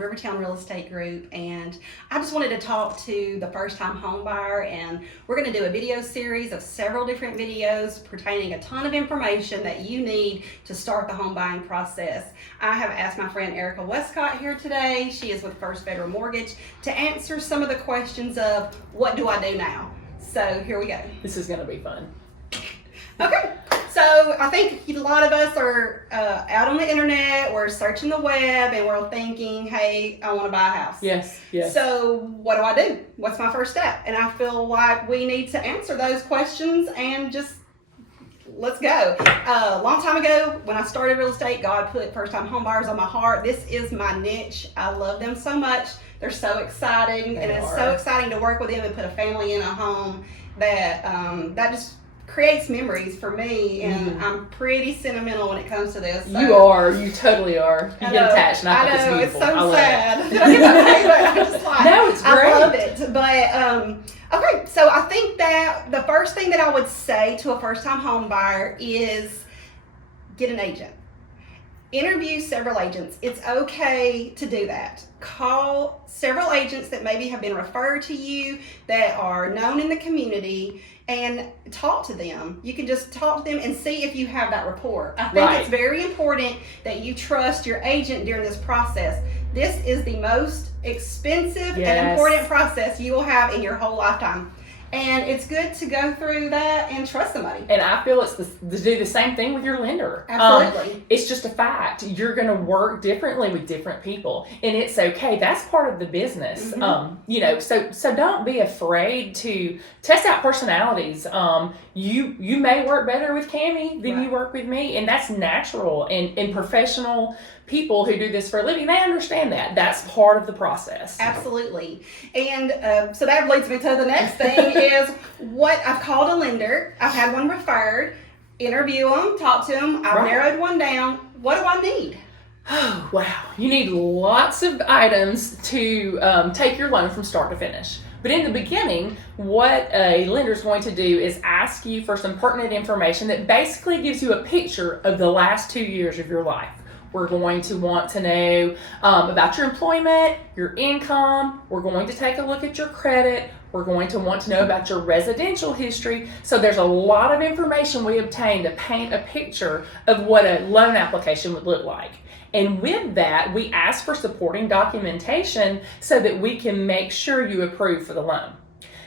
Rivertown Real Estate Group, and I just wanted to talk to the first-time home buyer, and we're going to do a video series of several different videos pertaining a ton of information that you need to start the home buying process. I have asked my friend Erika Westcott here today. She is with First Federal Mortgage to answer some of the questions of what do I do now. So here we go. This is going to be fun. Okay, so I think a lot of us are out on the internet, we're searching the web, and we're thinking, hey, I want to buy a house. Yes. So what do I do? What's my first step? And I feel like we need to answer those questions and just let's go. A long time ago, when I started real estate, God put first-time home buyers on my heart. This is my niche. I love them so much. They're so exciting, and it's so exciting to work with them and put a family in a home that that just creates memories for me, and I'm pretty sentimental when it comes to this. So. You totally are. You get attached, and I think it's beautiful. It's so sad. Did I get that right? I just like, no, it's great. I love it. But okay, so I think that the first thing that I would say to a first-time home buyer is get an agent. Interview several agents. It's okay to do that. Call several agents that maybe have been referred to you, that are known in the community, and talk to them. You can just talk to them and see if you have that rapport. I think it's very important that you trust your agent during this process. This is the most expensive and important process you will have in your whole lifetime. And it's good to go through that and trust somebody. And I feel it's to do the same thing with your lender. Absolutely. It's just a fact. You're going to work differently with different people, and it's okay. That's part of the business. So don't be afraid to test out personalities. You may work better with Cammie than you work with me, and that's natural. And professional people who do this for a living, they understand that. That's part of the process. Absolutely. And so that leads me to the next thing is what I've called a lender. I've had one referred, interview them, talk to them. I've narrowed one down. What do I need? Oh, wow. You need lots of items to take your loan from start to finish. But in the beginning, what a lender is going to do is ask you for some pertinent information that basically gives you a picture of the last 2 years of your life. We're going to want to know about your employment, your income. We're going to take a look at your credit. We're going to want to know about your residential history. So there's a lot of information we obtain to paint a picture of what a loan application would look like. And with that, we ask for supporting documentation so that we can make sure you approve for the loan.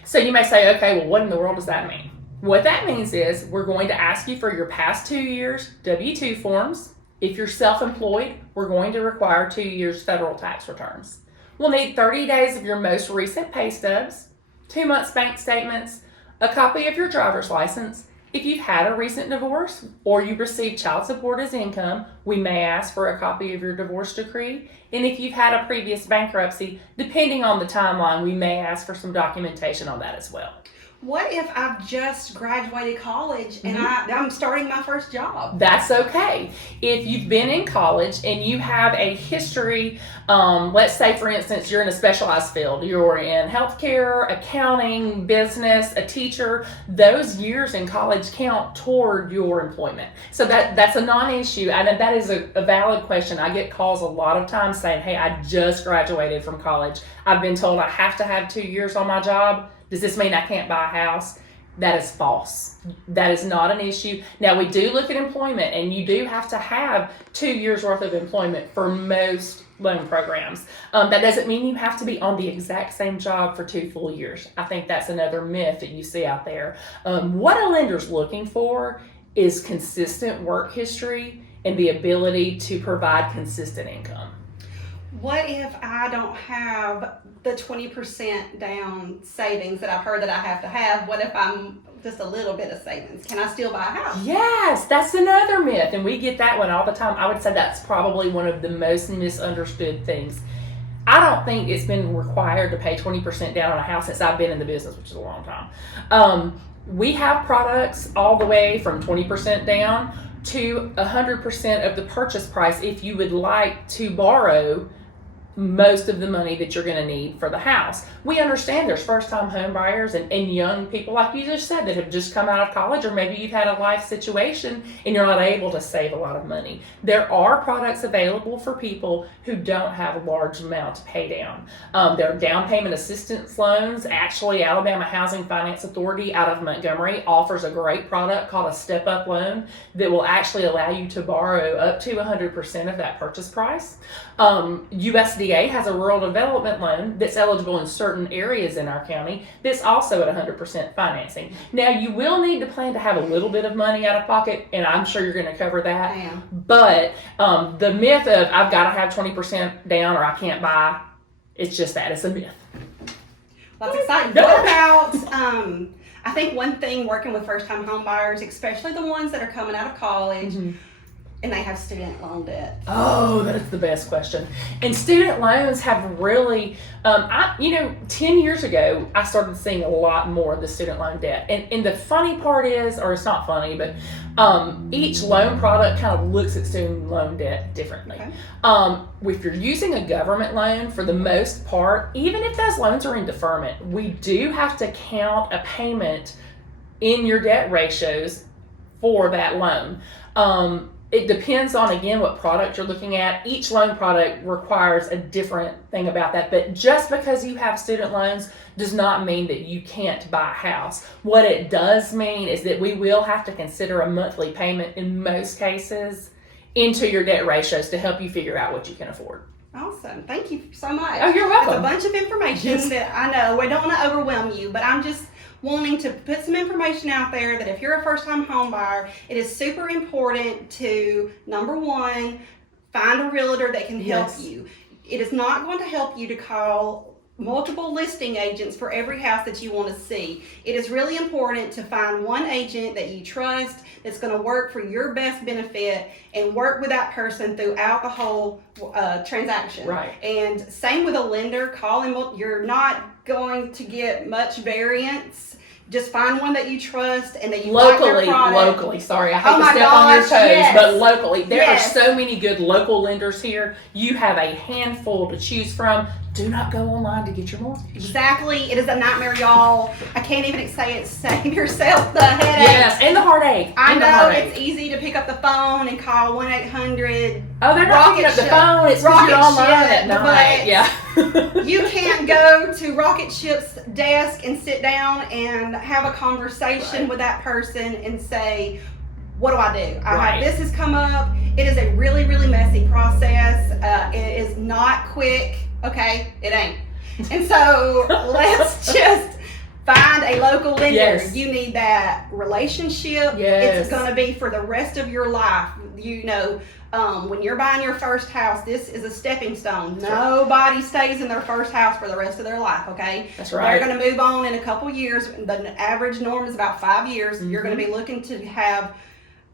So you may say, okay, well, what in the world does that mean? What that means is we're going to ask you for your past 2 years W-2 forms. If you're self-employed, we're going to require 2 years federal tax returns. We'll need 30 days of your most recent pay stubs, 2 months bank statements, a copy of your driver's license. If you've had a recent divorce or you've received child support as income, we may ask for a copy of your divorce decree. And if you've had a previous bankruptcy, depending on the timeline, we may ask for some documentation on that as well. What if I've just graduated college and I'm starting my first job? That's okay. If you've been in college and you have a history, let's say, for instance, you're in a specialized field. You're in healthcare, accounting, business, a teacher. Those years in college count toward your employment. So that's a non-issue. And that is a valid question. I get calls a lot of times saying, hey, I just graduated from college. I've been told I have to have 2 years on my job. Does this mean I can't buy a house? That is false. That is not an issue. Now, we do look at employment, and you do have to have 2 years worth of employment for most loan programs. That doesn't mean you have to be on the exact same job for 2 full years. I think that's another myth that you see out there. What a lender's looking for is consistent work history and the ability to provide consistent income. What if I don't have the 20% down savings that I've heard that I have to have? What if I'm just a little bit of savings? Can I still buy a house? Yes, that's another myth, and we get that one all the time. I would say that's probably one of the most misunderstood things. I don't think it's been required to pay 20% down on a house since I've been in the business, which is a long time. We have products all the way from 20% down to 100% of the purchase price if you would like to borrow most of the money that you're going to need for the house. We understand there's first-time home buyers and young people, like you just said, that have just come out of college, or maybe you've had a life situation and you're not able to save a lot of money. There are products available for people who don't have a large amount to pay down. There are down payment assistance loans. Actually, Alabama Housing Finance Authority out of Montgomery offers a great product called a step-up loan that will actually allow you to borrow up to 100% of that purchase price. USDA has a rural development loan that's eligible in certain areas in our county that's also at 100% financing. Now, you will need to plan to have a little bit of money out of pocket, and I'm sure you're going to cover that. I am. But the myth of I've got to have 20% down or I can't buy, it's just that. It's a myth. That's exciting. What about, I think one thing working with first-time home buyers, especially the ones that are coming out of college, and they have student loan debt. Oh, that's the best question. And student loans have really, 10 years ago, I started seeing a lot more of the student loan debt. And the funny part is, or it's not funny, but each loan product kind of looks at student loan debt differently. Okay. If you're using a government loan, for the most part, even if those loans are in deferment, we do have to count a payment in your debt ratios for that loan. It depends on, again, what product you're looking at. Each loan product requires a different thing about that. But just because you have student loans does not mean that you can't buy a house. What it does mean is that we will have to consider a monthly payment in most cases into your debt ratios to help you figure out what you can afford. Awesome. Thank you so much. Oh, you're welcome. It's a bunch of information that I know we don't want to overwhelm you, but I'm just wanting to put some information out there that if you're a first-time home buyer, it is super important to, number one, find a realtor that can help you. It is not going to help you to call multiple listing agents for every house that you want to see. It is really important to find one agent that you trust that's going to work for your best benefit and work with that person throughout the whole transaction. Right. And same with a lender. Call him. You're not going to get much variance. Just find one that you trust and that you like their product. Locally. Sorry, I hate to step on your toes, yes. but locally. There Yes. are so many good local lenders here. You have a handful to choose from. Do not go online to get your mortgage. Exactly. It is a nightmare, y'all. I can't even say it. Save yourself the headache. Yes, and the heartache. I know it's easy to pick up the phone and call 1-800. Oh, they're not picking up the phone. It's because you're online at night. Yeah. You can't go to Rocket Ship's desk and sit down and have a conversation with that person and say, what do I do? This has come up. It is a really, really messy process. It is not quick. Okay, it ain't. And so let's just find a local lender. Yes. You need that relationship. Yes. It's going to be for the rest of your life. You know, when you're buying your first house, this is a stepping stone. Nobody stays in their first house for the rest of their life, okay? That's right. They're going to move on in a couple years. The average norm is about 5 years. You're going to be looking to have,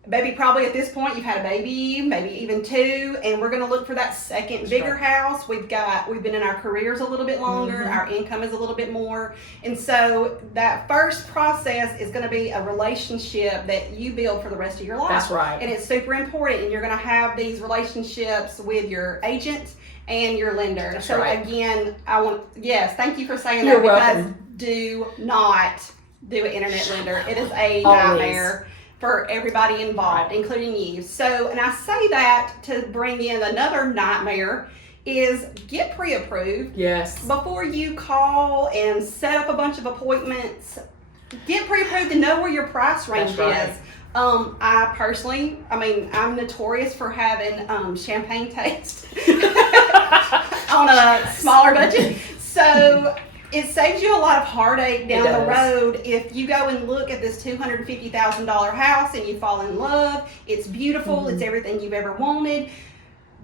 maybe probably at this point you've had a baby, maybe even 2, and we're going to look for that second bigger house. We've been in our careers a little bit longer, our income is a little bit more, and so that first process is going to be a relationship that you build for the rest of your life. That's right. And it's super important, and you're going to have these relationships with your agent and your lender. That's so right. Again, thank you for saying You're that, because welcome. do not do an internet lender. It is a nightmare for everybody involved, including you. So, and I say that to bring in another nightmare is get pre-approved. Yes. Before you call and set up a bunch of appointments, get pre-approved and know where your price range is. I personally, I'm notorious for having champagne taste on a smaller budget. So it saves you a lot of heartache down the road if you go and look at this $250,000 house and you fall in love. It's beautiful. It's everything you've ever wanted,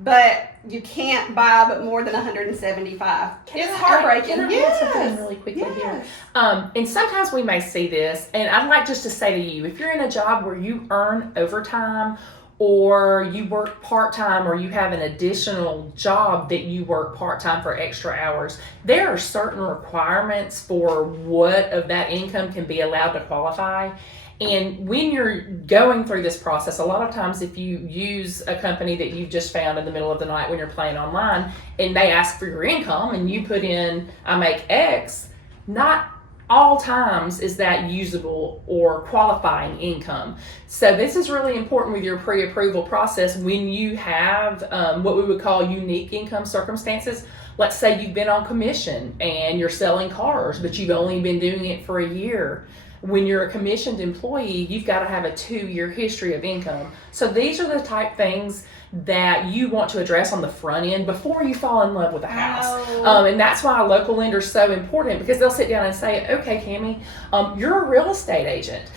but you can't buy but more than $175,000. It's heartbreaking. Can I add something really quickly here? And sometimes we may see this, and I'd like just to say to you, if you're in a job where you earn overtime, or you work part-time, or you have an additional job that you work part-time for extra hours, there are certain requirements for what of that income can be allowed to qualify. And when you're going through this process, a lot of times if you use a company that you've just found in the middle of the night when you're playing online, and they ask for your income and you put in, I make X, not all times is that usable or qualifying income. So this is really important with your pre-approval process when you have what we would call unique income circumstances. Let's say you've been on commission and you're selling cars, but you've only been doing it for a year. When you're a commissioned employee, you've got to have a 2-year history of income. So these are the type things that you want to address on the front end before you fall in love with a house. And that's why a local lender is so important, because they'll sit down and say, okay, Cammie, you're a real estate agent.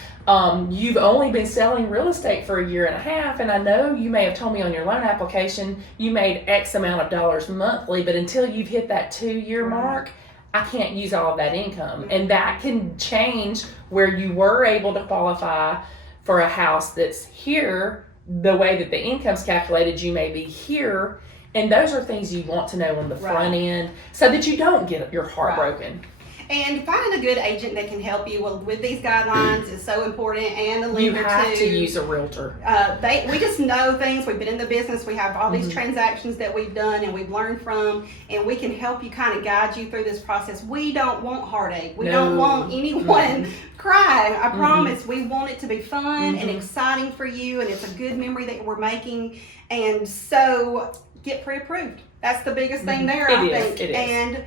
You've only been selling real estate for a year and a half, and I know you may have told me on your loan application you made X amount of dollars monthly, but until you've hit that 2-year mark, I can't use all of that income. And that can change where you were able to qualify for a house that's here. The way that the income's calculated, you may be here. And those are things you want to know on the front end so that you don't get your heart broken. And finding a good agent that can help you with these guidelines is so important, and a lender you have too. to use a realtor. We just know things. We've been in the business. We have all these transactions that we've done and we've learned from, and we can help you, kind of guide you through this process. We don't want heartache. We don't want anyone crying. I promise. We want it to be fun and exciting for you, and it's a good memory that we're making. And so get pre-approved. That's the biggest thing there, I think. It is. And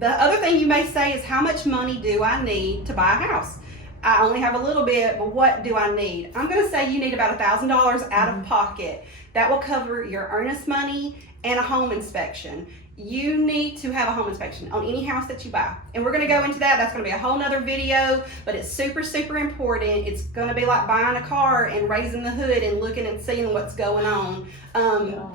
the other thing you may say is, how much money do I need to buy a house? I only have a little bit, but what do I need? I'm going to say you need about $1,000 out of pocket. That will cover your earnest money and a home inspection. You need to have a home inspection on any house that you buy. And we're going to go into that. That's going to be a whole nother video, but it's super, super important. It's going to be like buying a car and raising the hood and looking and seeing what's going on.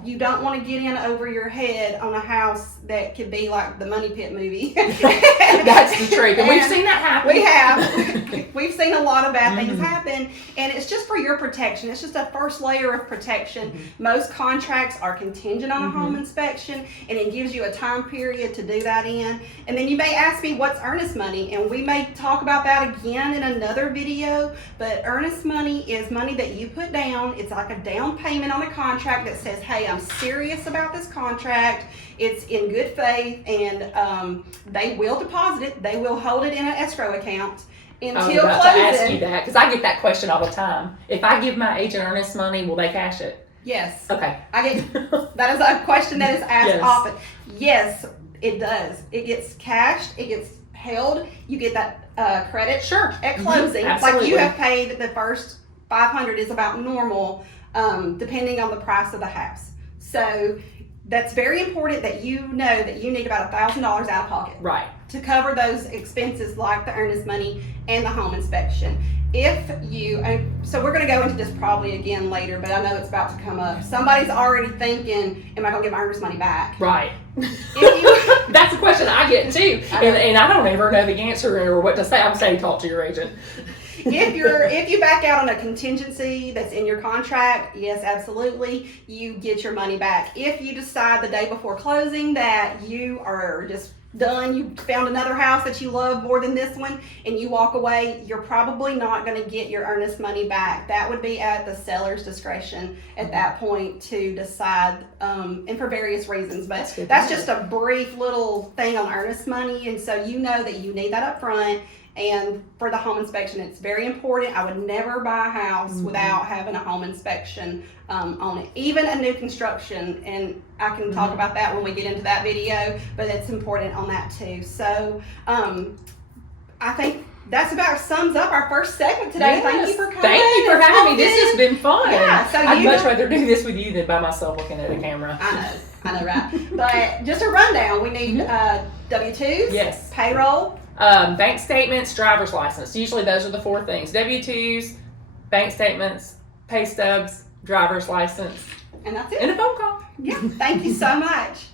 You don't want to get in over your head on a house that could be like the Money Pit movie. That's the truth. And we've seen that happen. We have. We've seen a lot of bad things happen, and it's just for your protection. It's just a first layer of protection. Most contracts are contingent on a home inspection, and it gives you a time period to do that in. And then you may ask me, what's earnest money? And we may talk about that again in another video, but earnest money is money that you put down. It's like a down payment on a contract that says, hey, I'm serious about this contract. It's in good faith, and they will deposit it. They will hold it in an escrow account until closing. I was about to ask you that, because I get that question all the time. If I give my agent earnest money, will they cash it? Yes. Okay. That is a question that is asked often. Yes, it does. It gets cashed. It gets held. You get that credit at closing. Like you have paid the first $500 is about normal, depending on the price of the house. So that's very important that you know that you need about $1,000 out of pocket. Right. To cover those expenses like the earnest money and the home inspection. If you, so we're going to go into this probably again later, but I know it's about to come up. Somebody's already thinking, am I going to get my earnest money back? Right. That's a question I get too. And I don't ever know the answer or what to say. I'm saying talk to your agent. If you back out on a contingency that's in your contract, yes, absolutely, you get your money back. If you decide the day before closing that you are just done, you found another house that you love more than this one, and you walk away, you're probably not going to get your earnest money back. That would be at the seller's discretion at that point to decide, and for various reasons. But that's just a brief little thing on earnest money, and so you know that you need that up front. And for the home inspection, it's very important. I would never buy a house without having a home inspection on it, even a new construction. And I can talk about that when we get into that video, but it's important on that too. So I think that's about sums up our first segment today. Yes. Thank you for coming. Thank you for having me. This has been fun. Yeah, so I'd much rather do this with you than by myself looking at a camera. I know, right? But just a rundown. We need W-2s, yes, payroll, bank statements, driver's license. Usually those are the 4 things: W-2s, bank statements, pay stubs, driver's license, and that's it. and a phone call. Yeah. Thank you so much.